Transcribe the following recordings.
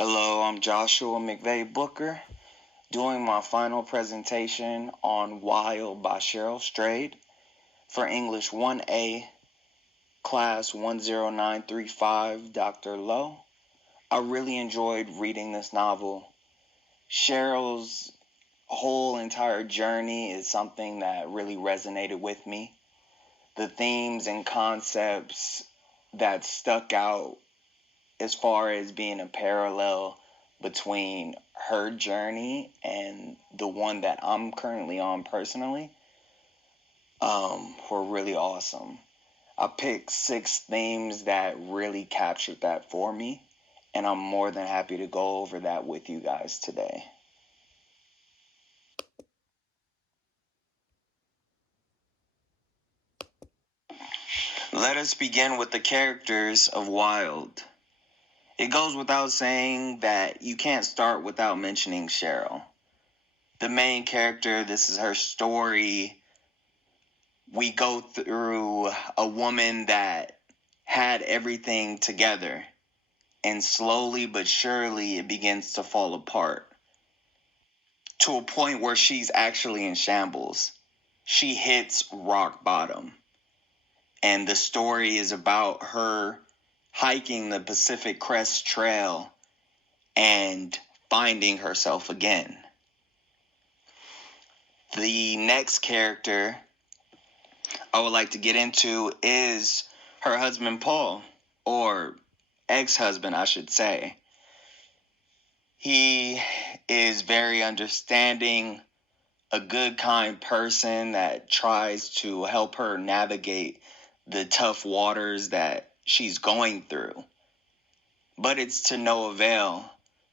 Hello, I'm Joshua McVeigh Booker, doing my final presentation on Wild by Cheryl for English 1A, Class 10935, Dr. Lowe. I really enjoyed reading this novel. Cheryl's whole entire journey is something that really resonated with me. The themes and concepts that stuck out as far as being a parallel between her journey and the one that I'm currently on personally were really awesome. I picked 6 themes that really captured that for me, and I'm more than happy to go over that with you guys today. Let us begin with the characters of Wild. It goes without saying that you can't start without mentioning Cheryl. The main character, this is her story. We go through a woman that had everything together, and slowly but surely it begins to fall apart to a point where she's actually in shambles. She hits rock bottom, and the story is about her hiking the Pacific Crest Trail and finding herself again. The next character I would like to get into is her husband, Paul, or ex-husband, I should say. He is very understanding, a good, kind person that tries to help her navigate the tough waters that she's going through. But it's to no avail.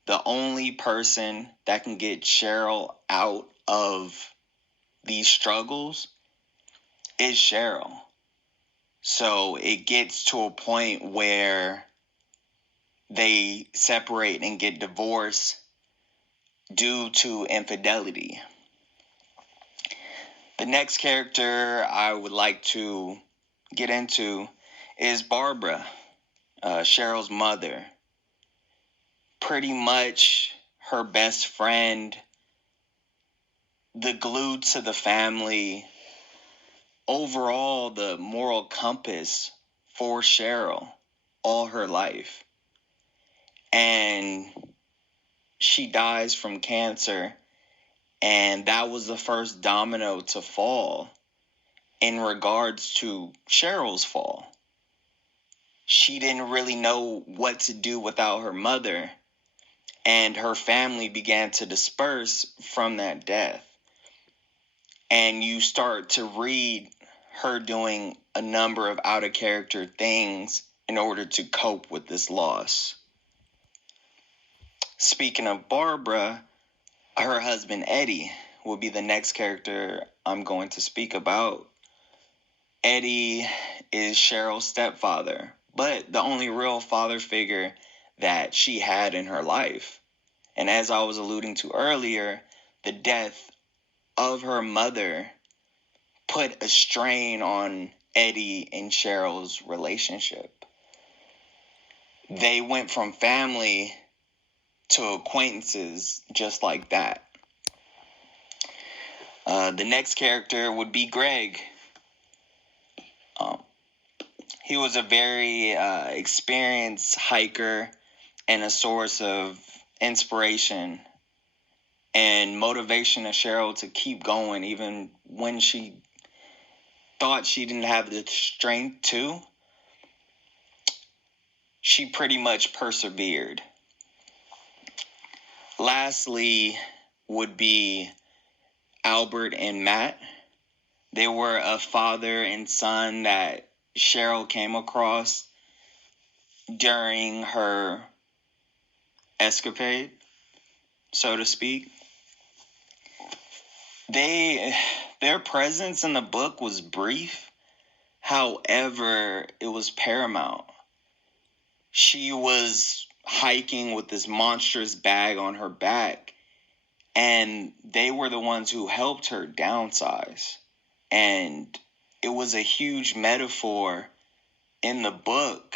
The only person that can get Cheryl out of these struggles is Cheryl. So it gets to a point where they separate and get divorced due to infidelity. The next character I would like to get into is Barbara, Cheryl's mother. Pretty much her best friend, the glue to the family, overall the moral compass for Cheryl all her life. And she dies from cancer, and that was the first domino to fall in regards to Cheryl's fall. She didn't really know what to do without her mother, and her family began to disperse from that death. And you start to read her doing a number of out-of-character things in order to cope with this loss. Speaking of Barbara, her husband Eddie will be the next character I'm going to speak about. Eddie is Cheryl's stepfather, but the only real father figure that she had in her life. And as I was alluding to earlier, the death of her mother put a strain on Eddie and Cheryl's relationship. They went from family to acquaintances just like that. The next character would be Greg. He was a very experienced hiker and a source of inspiration and motivation to Cheryl to keep going even when she thought she didn't have the strength to. She pretty much persevered. Lastly would be Albert and Matt. They were a father and son that Cheryl came across during her escapade, so to speak. Their presence in the book was brief. However, it was paramount. She was hiking with this monstrous bag on her back, and they were the ones who helped her downsize. And it was a huge metaphor in the book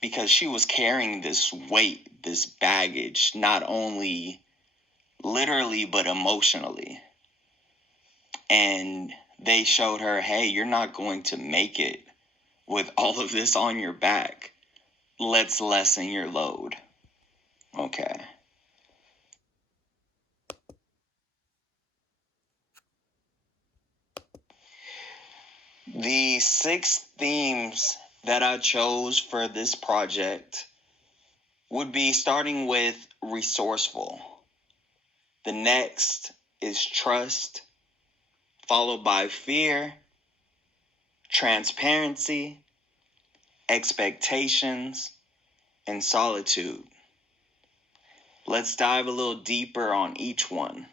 because she was carrying this weight, this baggage, not only literally, but emotionally. And they showed her, hey, you're not going to make it with all of this on your back. Let's lessen your load. Okay. The 6 themes that I chose for this project would be starting with resourceful. The next is trust, followed by fear, transparency, expectations, and solitude. Let's dive a little deeper on each one.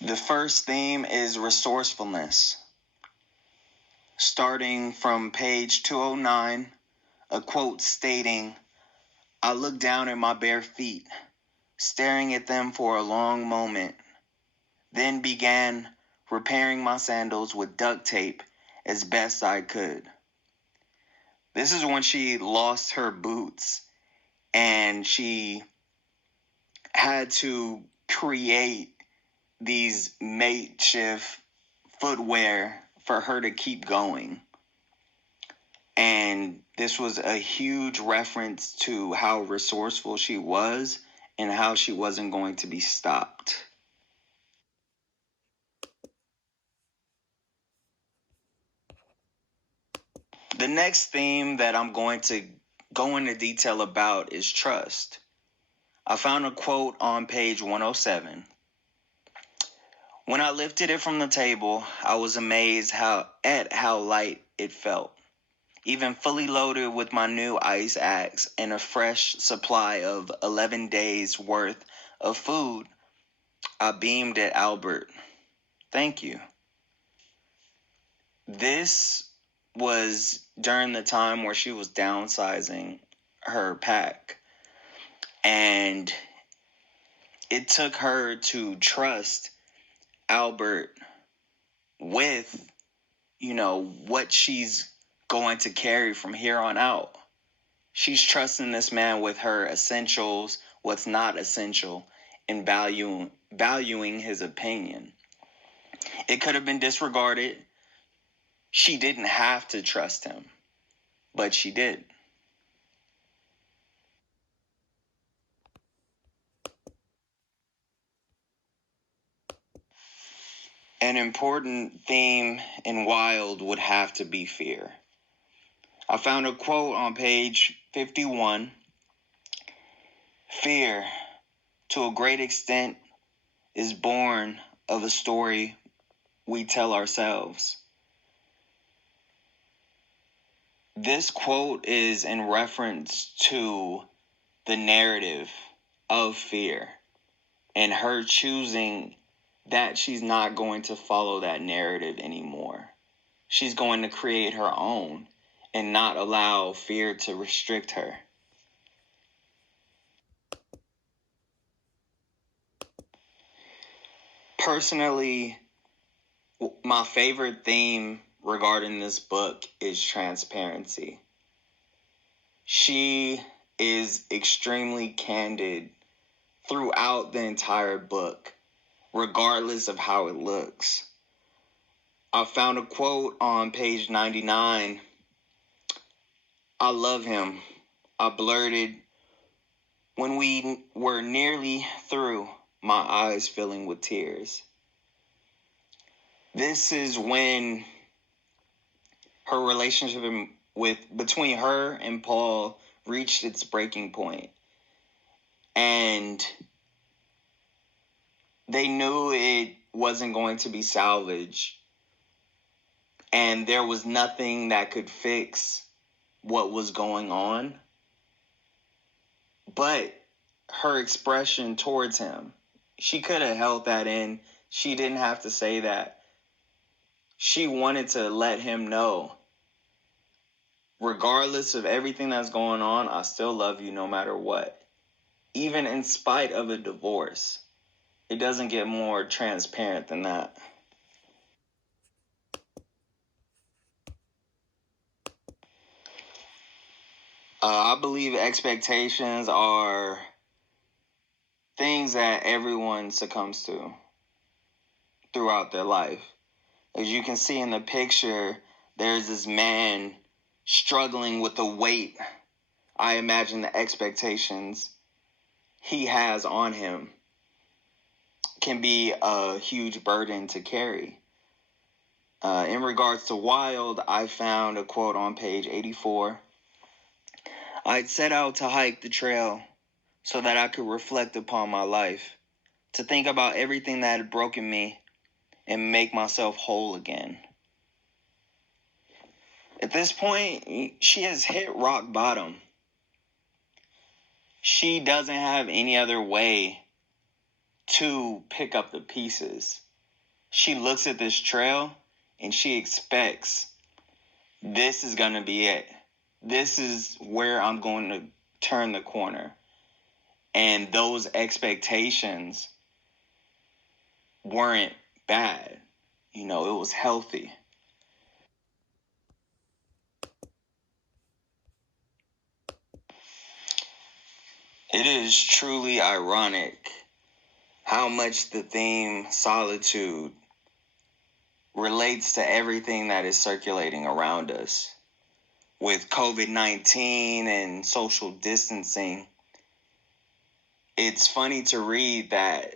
The first theme is resourcefulness. Starting from page 209, a quote stating, I looked down at my bare feet, staring at them for a long moment, then began repairing my sandals with duct tape as best I could. This is when she lost her boots and she had to create these makeshift footwear for her to keep going. And this was a huge reference to how resourceful she was and how she wasn't going to be stopped. The next theme that I'm going to go into detail about is trust. I found a quote on page 107. When I lifted it from the table, I was amazed at how light it felt. Even fully loaded with my new ice axe and a fresh supply of 11 days worth of food, I beamed at Albert. Thank you. This was during the time where she was downsizing her pack. And it took her to trust Albert with, what she's going to carry from here on out. She's trusting this man with her essentials, what's not essential, and valuing his opinion. It could have been disregarded. She didn't have to trust him, but she did. An important theme in Wild would have to be fear. I found a quote on page 51. Fear, to a great extent, is born of a story we tell ourselves. This quote is in reference to the narrative of fear and her choosing that she's not going to follow that narrative anymore. She's going to create her own and not allow fear to restrict her. Personally, my favorite theme regarding this book is transparency. She is extremely candid throughout the entire book, regardless of how it looks. I found a quote on page 99. I love him. I blurted when we were nearly through, my eyes filling with tears. This is when her relationship between her and Paul reached its breaking point. And they knew it wasn't going to be salvaged. And there was nothing that could fix what was going on. But her expression towards him, she could have held that in. She didn't have to say that. She wanted to let him know, regardless of everything that's going on, I still love you no matter what. Even in spite of a divorce. It doesn't get more transparent than that. I believe expectations are things that everyone succumbs to throughout their life. As you can see in the picture, there's this man struggling with the weight. I imagine the expectations he has on him can be a huge burden to carry. In regards to Wild, I found a quote on page 84. I'd set out to hike the trail so that I could reflect upon my life, to think about everything that had broken me and make myself whole again. At this point, she has hit rock bottom. She doesn't have any other way to pick up the pieces. She looks at this trail and she expects this is going to be it. This is where I'm going to turn the corner. And those expectations weren't bad. It was healthy. It is truly ironic how much the theme solitude relates to everything that is circulating around us. With COVID-19 and social distancing, it's funny to read that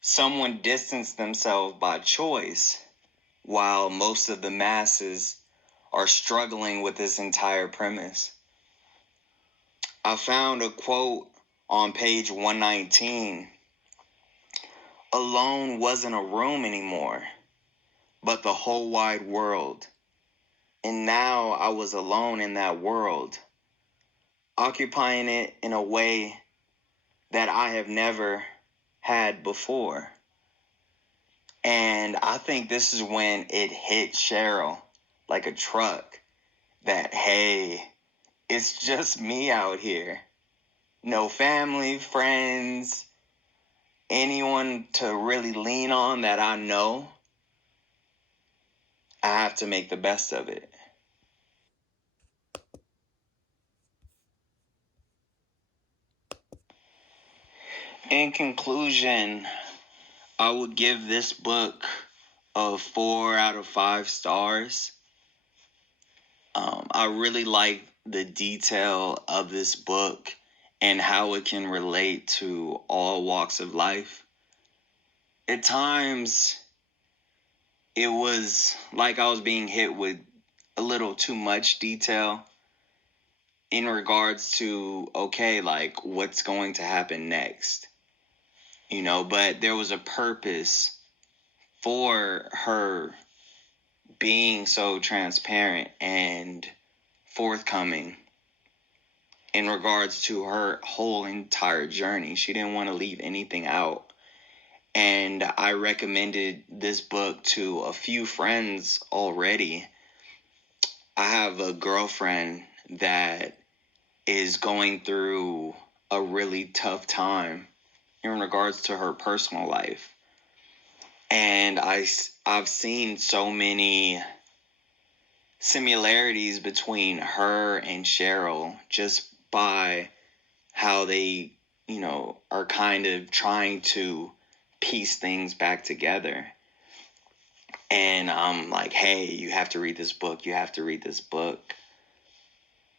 someone distanced themselves by choice while most of the masses are struggling with this entire premise. I found a quote on page 119. Alone wasn't a room anymore, but the whole wide world. And now I was alone in that world, occupying it in a way that I have never had before. And I think this is when it hit Cheryl like a truck that, hey, it's just me out here. No family, friends, anyone to really lean on that I know. I have to make the best of it. In conclusion, I would give this book a 4 out of 5 stars. I really like the detail of this book and how it can relate to all walks of life. At times, it was like I was being hit with a little too much detail in regards to, okay, like what's going to happen next, but there was a purpose for her being so transparent and forthcoming in regards to her whole entire journey. She didn't want to leave anything out. And I recommended this book to a few friends already. I have a girlfriend that is going through a really tough time in regards to her personal life. And I've seen so many similarities between her and Cheryl just by how they, are kind of trying to piece things back together. And I'm like, hey, you have to read this book. You have to read this book.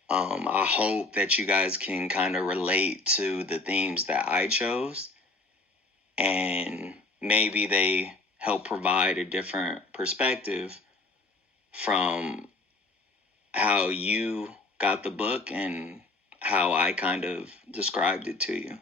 I hope that you guys can kind of relate to the themes that I chose. And maybe they help provide a different perspective from how you got the book and how I kind of described it to you.